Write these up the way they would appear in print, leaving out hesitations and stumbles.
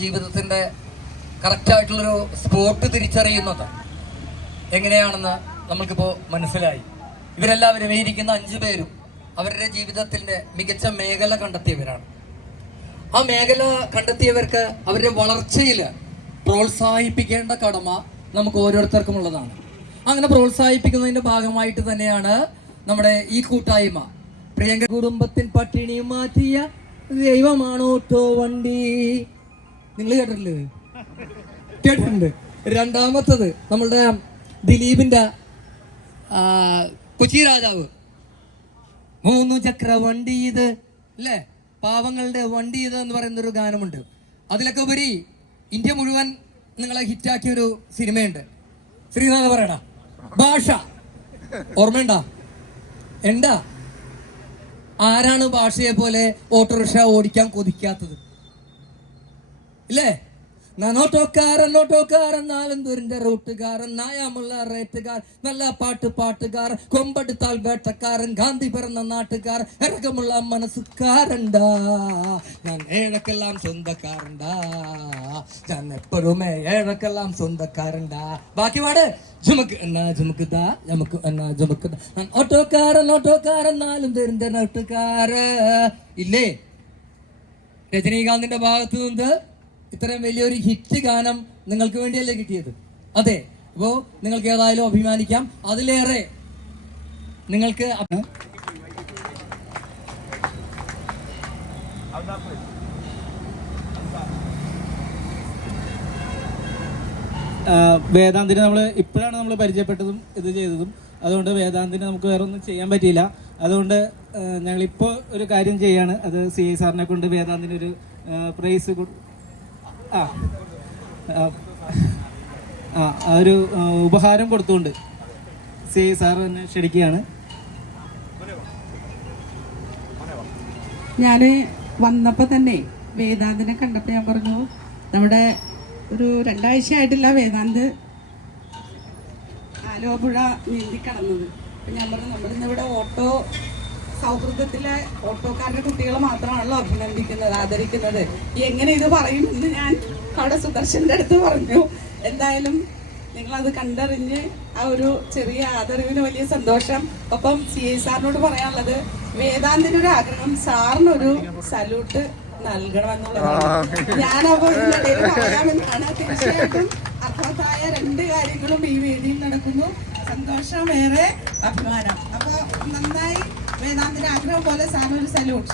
ജീവിതത്തിന്റെ കറക്റ്റായിട്ടുള്ളൊരു സ്പോട്ട് തിരിച്ചറിയുന്നത് എങ്ങനെയാണെന്ന് നമ്മൾക്കിപ്പോൾ മനസ്സിലായി. ഇവരെല്ലാവരും ഇരിക്കുന്ന 5 പേരും അവരുടെ ജീവിതത്തിന്റെ മികച്ച മേഖല കണ്ടെത്തിയവരാണ്. ആ മേഖല കണ്ടെത്തിയവർക്ക് അവരുടെ വളർച്ചയിൽ പ്രോത്സാഹിപ്പിക്കേണ്ട കടമ നമുക്ക് ഓരോരുത്തർക്കും ഉള്ളതാണ്. അങ്ങനെ പ്രോത്സാഹിപ്പിക്കുന്നതിന്റെ ഭാഗമായിട്ട് തന്നെയാണ് നമ്മുടെ ഈ കൂട്ടായ്മ. പ്രിയങ്ക കുടുംബത്തിൻ പട്ടിണി മാറ്റിയ ദൈവമാണോട്ടോ വണ്ടി. നിങ്ങൾ കേട്ടിട്ടുണ്ട്. രണ്ടാമത്തത് നമ്മളുടെ ദിലീപിന്റെ കൊച്ചി രാജാവ് 3 ചക്ര വണ്ടി ഇത് അല്ലേ, പാവങ്ങളുടെ വണ്ടി ഇത് എന്ന് പറയുന്നൊരു ഗാനമുണ്ട്. അതിലൊക്കെ ഉപരി ഇന്ത്യ മുഴുവൻ നിങ്ങളെ ഹിറ്റാക്കിയൊരു സിനിമയുണ്ട്. ശ്രീനാഥ് പറയണ ഭാഷ ഓർമ്മയുണ്ടാ? എന്താ ആരാണ് ഭാഷയെ പോലെ ഓട്ടോറിക്ഷ ഓടിക്കാൻ കൊതിക്കാത്തത് ഇല്ലേ? ഓട്ടോക്കാരൻ നാലന്തൂരിന്റെ റൂട്ടുകാരൻ, നായാമുള്ള റേറ്റുകാരൻ, നല്ല പാട്ടുകാരൻ, കൊമ്പെടുത്താൽ വേട്ടക്കാരൻ, ഗാന്ധി പിറന്ന നാട്ടുകാരൻ, ഇറക്കമുള്ള മനസ്സുകാരണ്ടാ, ഞാൻ ഏഴക്കെല്ലാം സ്വന്തക്കാരണ്ടാ, ഞാൻ എപ്പോഴുമേ ഏഴക്കെല്ലാം സ്വന്തക്കാരണ്ടാ. ബാക്കി പാട്. ജുമുക്ക് എന്നാ ജുമുക്കുതാ, നമുക്ക് എന്നാ ജുമുക്കുതാ, ഞാൻ ഓട്ടോക്കാരൻ നാലന്തൂരിന്റെ റൂട്ടുകാര് ഇല്ലേ? രജനീകാന്തിന്റെ ഭാഗത്ത് നിന്ന് ഇത്രയും വലിയൊരു ഹിറ്റ് ഗാനം നിങ്ങൾക്ക് വേണ്ടിയല്ലേ കിട്ടിയത്? അതെ. അപ്പോ നിങ്ങൾക്ക് ഏതായാലും അഭിമാനിക്കാം. അതിലേറെ നിങ്ങൾക്ക് വേദാന്തിനെ ഇപ്പോഴാണ് നമ്മൾ പരിചയപ്പെട്ടതും ഇത് ചെയ്തതും. അതുകൊണ്ട് വേദാന്തിനെ നമുക്ക് വേറെ ഒന്നും ചെയ്യാൻ പറ്റിയില്ല. അതുകൊണ്ട് ഞങ്ങളിപ്പോൾ ഒരു കാര്യം ചെയ്യാണ്. അത് CI സാറിനെ കൊണ്ട് വേദാന്തിനൊരു പ്രൈസ് ഒരു ഉപഹാരം കൊടുത്തുകൊണ്ട് CI സാർ എന്നെ ക്ഷണിക്കുകയാണ്. ഞാൻ വന്നപ്പോൾ തന്നെ വേദാന്തിനെ കണ്ടപ്പോൾ ഞാൻ പറഞ്ഞു, നമ്മുടെ ഒരു 2 ആഴ്ചയായിട്ടില്ല വേദാന്ത് ആലോപ്പുഴ നീന്തി കടന്നത്. അപ്പം ഞാൻ പറഞ്ഞു, നമ്മളിന്നിവിടെ ഓട്ടോ സൗഹൃദത്തിലെ ഓട്ടോക്കാരുടെ കുട്ടികളെ മാത്രമാണല്ലോ അഭിനന്ദിക്കുന്നത്, ആദരിക്കുന്നത്. എങ്ങനെ ഇത് പറയുമെന്ന് ഞാൻ അവിടെ സുദർശൻ്റെ അടുത്ത് പറഞ്ഞു. എന്തായാലും നിങ്ങളത് കണ്ടറിഞ്ഞ് ആ ഒരു ചെറിയ ആദരവിന് വലിയ സന്തോഷം. ഒപ്പം CI സാറിനോട് പറയാനുള്ളത്, വേദാന്തിനൊരു ആഗ്രഹം, സാറിനൊരു സല്യൂട്ട് നൽകണമെന്നുള്ളതാണ്. ഞാനപ്പോൾ ഇതിനിടയിൽ പറയാമെന്നാണ്. തീർച്ചയായിട്ടും അർത്ഥവത്തായ 2 കാര്യങ്ങളും ഈ വേദിയിൽ നടക്കുന്നു. സന്തോഷം, ഏറെ അഭിമാനം. അപ്പൊ നന്നായി വേദാന്തിന്റെ ആഗ്രഹം പോലെ സാറിനൊരു സല്യൂട്ട്.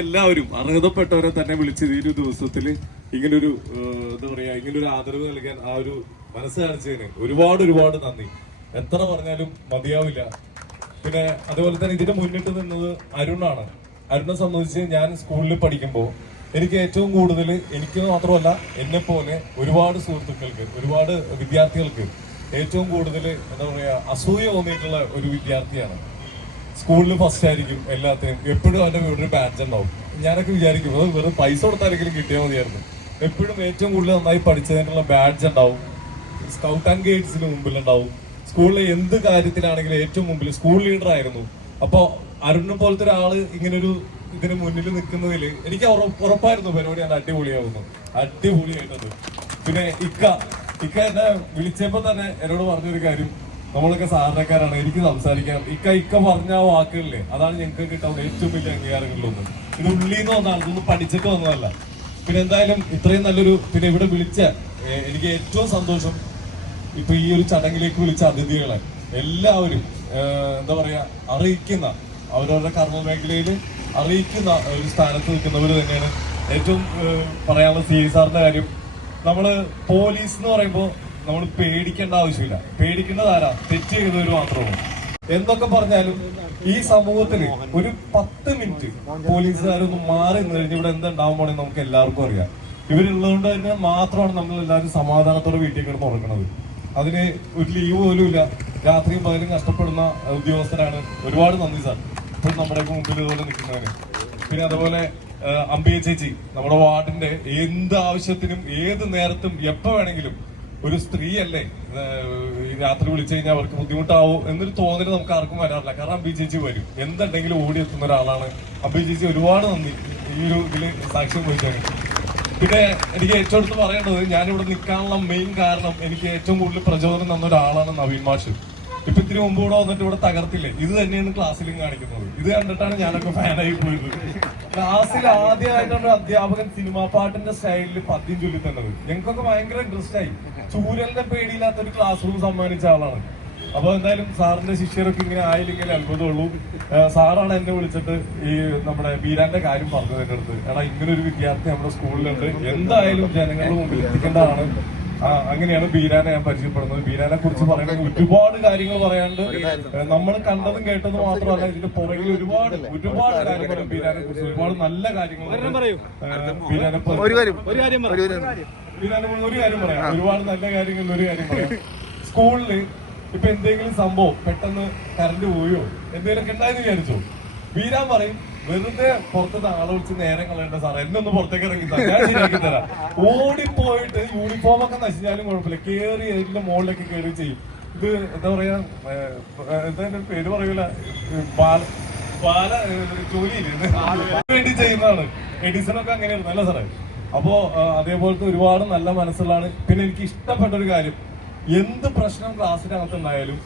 എല്ലാവരും അർഹതപ്പെട്ടവരെ തന്നെ വിളിച്ചത് ഈ ഒരു ദിവസത്തിൽ ഇങ്ങനൊരു എന്താ പറയാ, ഇങ്ങനൊരു ആദരവ് നൽകാൻ ആ ഒരു മനസ്സ് കാണിച്ചതിന് ഒരുപാട് നന്ദി. എത്ര പറഞ്ഞാലും മതിയാവില്ല. പിന്നെ അതുപോലെ തന്നെ ഇതിന് മുന്നിട്ട് നിന്നത് അരുണാണ്. അരുണെ സംബന്ധിച്ച് ഞാൻ സ്കൂളിൽ പഠിക്കുമ്പോൾ എനിക്ക് ഏറ്റവും കൂടുതൽ, എനിക്ക് മാത്രമല്ല എന്നെ പോലെ ഒരുപാട് സുഹൃത്തുക്കൾക്ക്, ഒരുപാട് വിദ്യാർത്ഥികൾക്ക് ഏറ്റവും കൂടുതൽ എന്താ പറയാ അസൂയ തോന്നിയിട്ടുള്ള ഒരു വിദ്യാർത്ഥിയാണ്. സ്കൂളിൽ ഫസ്റ്റ് ആയിരിക്കും എല്ലാത്തിനും, എപ്പോഴും അവൻ്റെ വീട്ടിൽ ബാഡ്ജ് ഉണ്ടാവും. ഞാനൊക്കെ വിചാരിക്കും അത് വെറും പൈസ കൊടുത്താലെങ്കിലും കിട്ടിയാൽ മതിയായിരുന്നു. എപ്പോഴും ഏറ്റവും കൂടുതൽ നന്നായി പഠിച്ചതിനുള്ള ബാഡ്ജ് ഉണ്ടാവും, സ്കൗട്ട് ആൻഡ് ഗൈഡ്സിന് മുമ്പിലുണ്ടാവും. സ്കൂളിലെ എന്ത് കാര്യത്തിലാണെങ്കിലും ഏറ്റവും മുമ്പിൽ സ്കൂൾ ലീഡർ ആയിരുന്നു. അപ്പോൾ അരുണിനെ പോലത്തെ ഒരാള് ഇങ്ങനൊരു ഇതിന് മുന്നിൽ നിൽക്കുന്നതിൽ എനിക്ക് ഉറപ്പായിരുന്നു പരിപാടി നല്ല അടിപൊളിയായിട്ടത്. പിന്നെ ഇക്ക എന്നെ വിളിച്ചപ്പോ തന്നെ എന്നോട് പറഞ്ഞൊരു കാര്യം, നമ്മളൊക്കെ സാധാരണക്കാരാണ്, എനിക്ക് സംസാരിക്കാം. ഇക്ക പറഞ്ഞ ആ വാക്കുകളില്ലേ, അതാണ് ഞങ്ങൾക്ക് കിട്ടാവുന്ന ഏറ്റവും വലിയ അംഗീകാരങ്ങളിലൊന്നും. ഇത് ഉള്ളിന്ന് വന്നതാണ്, ഇതൊന്നും പഠിച്ചിട്ട് വന്നതല്ല. പിന്നെ എന്തായാലും ഇത്രയും നല്ലൊരു, പിന്നെ ഇവിടെ വിളിച്ച എനിക്ക് ഏറ്റവും സന്തോഷം, ഇപ്പൊ ഈ ഒരു ചടങ്ങിലേക്ക് വിളിച്ച അതിഥികളെ എല്ലാവരും എന്താ പറയാ അറിയിക്കുന്ന, അവരവരുടെ കർമ്മ മേഖലയിൽ അറിയിക്കുന്ന ഒരു സ്ഥാനത്ത് നിൽക്കുന്നവർ തന്നെയാണ്. ഏറ്റവും പറയാനുള്ള CI സാറിന്റെ കാര്യം, നമ്മള് പോലീസ് എന്ന് പറയുമ്പോൾ നമ്മൾ പേടിക്കേണ്ട ആവശ്യമില്ല. പേടിക്കേണ്ടത് ആരാ? തെറ്റ് ചെയ്തവർ മാത്രമാണ്. എന്തൊക്കെ പറഞ്ഞാലും ഈ സമൂഹത്തിന് ഒരു 10 മിനിറ്റ് പോലീസുകാരൊന്ന് മാറി നിന്ന് കഴിഞ്ഞ് ഇവിടെ എന്തുണ്ടാവാൻ പോണെന്ന് നമുക്ക് എല്ലാവർക്കും അറിയാം. ഇവരുള്ളതുകൊണ്ട് തന്നെ മാത്രമാണ് നമ്മൾ എല്ലാവരും സമാധാനത്തോടെ വീട്ടിൽ കിടന്ന് ഉറങ്ങുന്നത്. അതിന് ഒരു ലീവ് പോലും ഇല്ല. രാത്രിയും പകലും കഷ്ടപ്പെടുന്ന ഉദ്യോഗസ്ഥരാണ്. ഒരുപാട് നന്ദി സാർ, ഇപ്പോൾ നമ്മുടെയൊക്കെ മുമ്പിൽ ഇതുപോലെ നിൽക്കുന്നതിന്. പിന്നെ അതുപോലെ അമ്പിയ ചേച്ചി, നമ്മുടെ വാർഡിന്റെ എന്ത് ആവശ്യത്തിനും ഏത് നേരത്തും എപ്പോ വേണമെങ്കിലും, ഒരു സ്ത്രീയല്ലേ രാത്രി വിളിച്ചു കഴിഞ്ഞാൽ അവർക്ക് ബുദ്ധിമുട്ടാവോ എന്നൊരു തോന്നൽ നമുക്ക് ആർക്കും വരാറില്ല. കാരണം അമ്പി ചേച്ചി വരും, എന്തുണ്ടെങ്കിലും ഓടിയെത്തുന്ന ഒരാളാണ് അമ്പി ചേച്ചി. ഒരുപാട് നന്ദി ഈ ഒരു ഇതിൽ സാക്ഷ്യം വഹിച്ചാണ്. പിന്നെ എനിക്ക് ഏറ്റവും അടുത്ത് പറയേണ്ടത്, ഞാനിവിടെ നിൽക്കാനുള്ള മെയിൻ കാരണം, എനിക്ക് ഏറ്റവും കൂടുതൽ പ്രചോദനം തന്ന ഒരാളാണ് നവീൻ മാഷ്. ഇപ്പൊ ഇത്തിരി മുമ്പ് ഇവിടെ വന്നിട്ട് ഇവിടെ തകർത്തില്ലേ, ഇത് തന്നെയാണ് ക്ലാസ്സിലും കാണിക്കുന്നത്. ഇത് കണ്ടിട്ടാണ് ഞാനൊക്കെ ഫാനായി പോയത്. ക്ലാസ്സിൽ ആദ്യമായിട്ടാണ് ഒരു അധ്യാപകൻ സിനിമാ പാട്ടിന്റെ സ്റ്റൈലിൽ പദ്യം ചൊല്ലി തന്നത്. ഞങ്ങൾക്കൊക്കെ ഭയങ്കര ഇൻട്രസ്റ്റ് ആയി. ചൂരലിന്റെ പേടിയില്ലാത്ത ഒരു ക്ലാസ് റൂം സമ്മാനിച്ച ആളാണ്. അപ്പൊ എന്തായാലും സാറിന്റെ ശിഷ്യരൊക്കെ ഇങ്ങനെ ആയില്ലെങ്കിൽ അത്ഭുതമുള്ളൂ. സാറാണ് എന്നെ വിളിച്ചിട്ട് ഈ നമ്മുടെ ബീരാന്റെ കാര്യം പറഞ്ഞത് എന്റെ അടുത്ത്. എടാ, ഇങ്ങനെ ഒരു വിദ്യാർത്ഥി നമ്മുടെ സ്കൂളിലുണ്ട്, എന്തായാലും ജനങ്ങളുടെ മുമ്പിൽ എത്തിക്കേണ്ടതാണ്. അങ്ങനെയാണ് ബീരാനെ ഞാൻ പരിചയപ്പെടുന്നത്. ബീരാനെ കുറിച്ച് പറയണമെങ്കിൽ ഒരുപാട് കാര്യങ്ങൾ പറയാണ്ട്, നമ്മൾ കണ്ടതും കേട്ടതും മാത്രമല്ല, ഇതിന്റെ പുറകിൽ ഒരുപാട് കാര്യങ്ങൾ ബീരാനെ കുറിച്ച്, ഒരുപാട് നല്ല കാര്യങ്ങൾ ബീരാനെ ഒരു കാര്യം പറയാം, ഒരുപാട് നല്ല കാര്യങ്ങൾ. ഒരു കാര്യം പറയാം, സ്കൂളില് ഇപ്പൊ എന്തെങ്കിലും സംഭവം പെട്ടെന്ന് കറണ്ട് പോയോ എന്തെങ്കിലുമൊക്കെ ഉണ്ടായെന്ന് വിചാരിച്ചോ, ബീരാൻ പറയും വെറുതെ പുറത്ത് ആളെ വിളിച്ച് നേരം കളയേണ്ട സാറേ, എന്നെ ഒന്ന് പുറത്തേക്ക് ഇറങ്ങി തരാം, ഞാൻ ശരിയാക്കി തരാം. ഓടിപ്പോയിട്ട് യൂണിഫോം ഒക്കെ നശിച്ചാലും കുഴപ്പമില്ല, കേറി അതിന്റെ മുകളിലേക്ക് കയറി ചെയ്യും. ഇത് എന്താ പറയാ, എന്താ പേര് പറയൂല, ജോലിയില്ലേ വേണ്ടി ചെയ്യുന്നതാണ്. എഡിസണൊക്കെ അങ്ങനെയാണ് നല്ല സാറേ. അപ്പോ അതേപോലത്തെ ഒരുപാട് നല്ല മനസ്സുകളാണ്. പിന്നെ എനിക്ക് ഇഷ്ടപ്പെട്ട ഒരു കാര്യം, എന്ത് പ്രശ്നം ക്ലാസ്സിനകത്തുണ്ടായാലും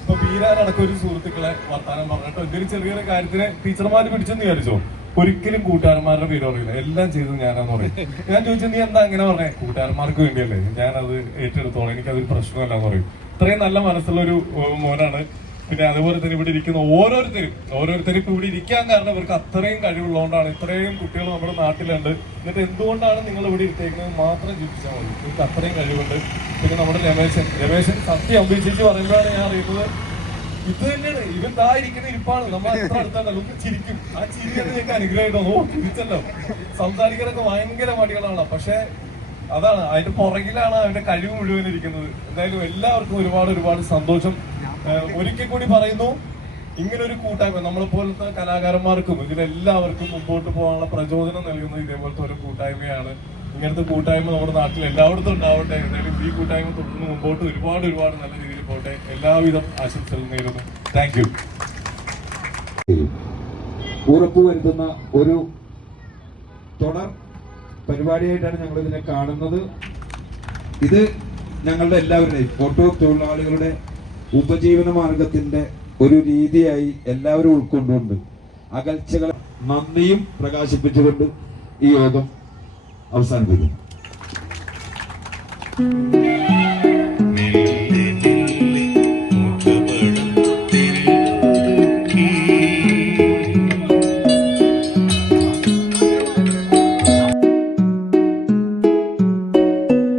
ഇപ്പൊ ബീരാനടക്കം ഒരു സുഹൃത്തുക്കളെ വർത്താനം പറഞ്ഞിട്ടോ എന്തെങ്കിലും ചെറിയൊരു കാര്യത്തിന് ടീച്ചർമാര് പിടിച്ചെന്ന് വിചാരിച്ചോ, ഒരിക്കലും കൂട്ടുകാരന്മാരുടെ പേര് പറയില്ല, എല്ലാം ചെയ്തത് ഞാനാന്ന് പറയും. ഞാൻ ചോദിച്ചു, നീ എന്താ അങ്ങനെ പറഞ്ഞേ? കൂട്ടുകാരന്മാർക്ക് വേണ്ടിയല്ലേ, ഞാനത് ഏറ്റെടുത്തോളാം, എനിക്കതൊരു പ്രശ്നമല്ലാന്ന് പറയും. ഇത്രയും നല്ല മനസ്സുള്ള ഒരു മോനാണ്. പിന്നെ അതുപോലെ തന്നെ ഇവിടെ ഇരിക്കുന്ന ഓരോരുത്തരും ഇപ്പൊ ഇവിടെ ഇരിക്കാൻ കാരണം ഇവർക്ക് അത്രയും കഴിവുള്ളതുകൊണ്ടാണ്. ഇത്രയും കുട്ടികൾ നമ്മുടെ നാട്ടിലുണ്ട്. എന്നിട്ട് എന്തുകൊണ്ടാണ് നിങ്ങൾ ഇവിടെ ഇട്ടേക്കുന്നത് മാത്രം ചിന്തിച്ചാൽ മതി, ഇവർക്ക് അത്രയും കഴിവുണ്ട്. പിന്നെ നമ്മുടെ രമേശൻ സത്യം അമ്പി ചേച്ചി പറയുമ്പോഴാണ് ഞാൻ അറിയുന്നത്, ഇത് തന്നെയാണ് ഇവൻ ഇരിക്കുന്ന ഇരിപ്പാണ്. നമ്മൾ എത്ര അടുത്താണല്ലോ, ഒന്ന് ചിരിക്കും. ആ ചിരിയാണ് ഞങ്ങൾക്ക് അനുഗ്രഹമായിട്ടോ. തിരിച്ചല്ലോ, സംസാരിക്കാനൊക്കെ ഭയങ്കര മടികളാണ്. പക്ഷെ അതാണ്, അതിന്റെ പുറകിലാണ് അവന്റെ കഴിവ് മുഴുവൻ ഇരിക്കുന്നത്. എന്തായാലും എല്ലാവർക്കും ഒരുപാട് സന്തോഷം. ഒരിക്കൽ കൂടി പറയുന്നു, ഇങ്ങനൊരു കൂട്ടായ്മ നമ്മളെപ്പോലത്തെ കലാകാരന്മാർക്കും ഇതിലെല്ലാവർക്കും മുമ്പോട്ട് പോകാനുള്ള പ്രചോദനം നൽകുന്നത് ഇതേപോലത്തെ ഒരു കൂട്ടായ്മയാണ്. ഇങ്ങനത്തെ കൂട്ടായ്മ നമ്മുടെ നാട്ടിൽ എല്ലായിടത്തും ഉണ്ടാവട്ടെ. എന്തായാലും ഈ കൂട്ടായ്മ തുടർന്ന് മുമ്പോട്ട് ഒരുപാട് നല്ല രീതിയിൽ പോട്ടെ. എല്ലാവിധ ആശംസകളും നേരുന്നു. Thank you. ഉറപ്പുവരുത്തുന്ന ഒരു തുടർ പരിപാടിയായിട്ടാണ് ഞങ്ങൾ ഇതിനെ കാണുന്നത്. ഇത് ഞങ്ങളുടെ എല്ലാവരുടെയും ഓട്ടോ തൊഴിലാളികളുടെ ഉപജീവന മാർഗത്തിന്റെ ഒരു രീതിയായി എല്ലാവരും ഉൾക്കൊണ്ടുകൊണ്ട് അകൽച്ചകളെ നന്ദിയും പ്രകാശിപ്പിച്ചുകൊണ്ട് ഈ യോഗം അവസാനിപ്പിക്കുന്നു.